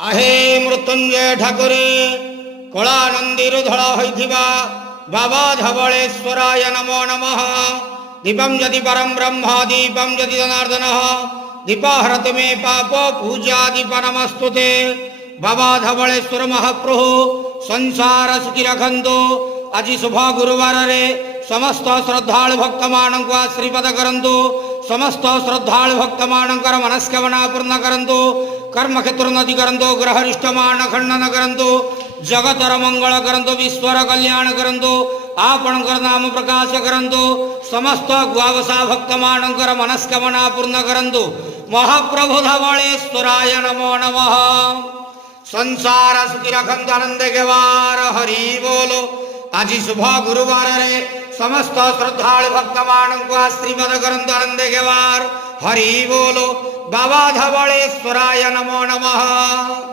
आहे मृत्युंजय ठाकुरे कला नंदीर धड़ा होइथिबा बाबा धवलेश्वराय नमो नमः। दीपम यदि परम ब्रह्म दीपम यदि जनार्दन दीपाहरत मे पाप पूजा दीप नमस्तुते। बाबा धवलेश्वर महाप्रभु संसार सुखी रखंतु। आज शुभ गुरुवार रे समस्त श्रद्धालु भक्त मानक आशीर्वाद करंतु। समस्त श्रद्धालु भक्त मानकर मनस्कामना पूर्ण करंतु। कर्म क्षेत्र उन्नति करंतु। ग्रहरिष्ट मान खंडन करंतु। जगतर मंगल करंतु। विश्वर कल्याण करंतु। आपणकर नाम प्रकाश करंतु। समस्त द्वादशा भक्त मानकर मनस्कामना पूर्ण करंतु। महाप्रभु धवलेश्वराय नमो नमः। संसार सुखी रखंतु आनंद के वार हरि बोलो। आज शुभ गुरुवार रे समस्त श्रद्धालु भक्त मानक आशीर्वाद करंतु आनंद के वार हरि बोलो। बाबा धवलेश्वराय नमो नमः।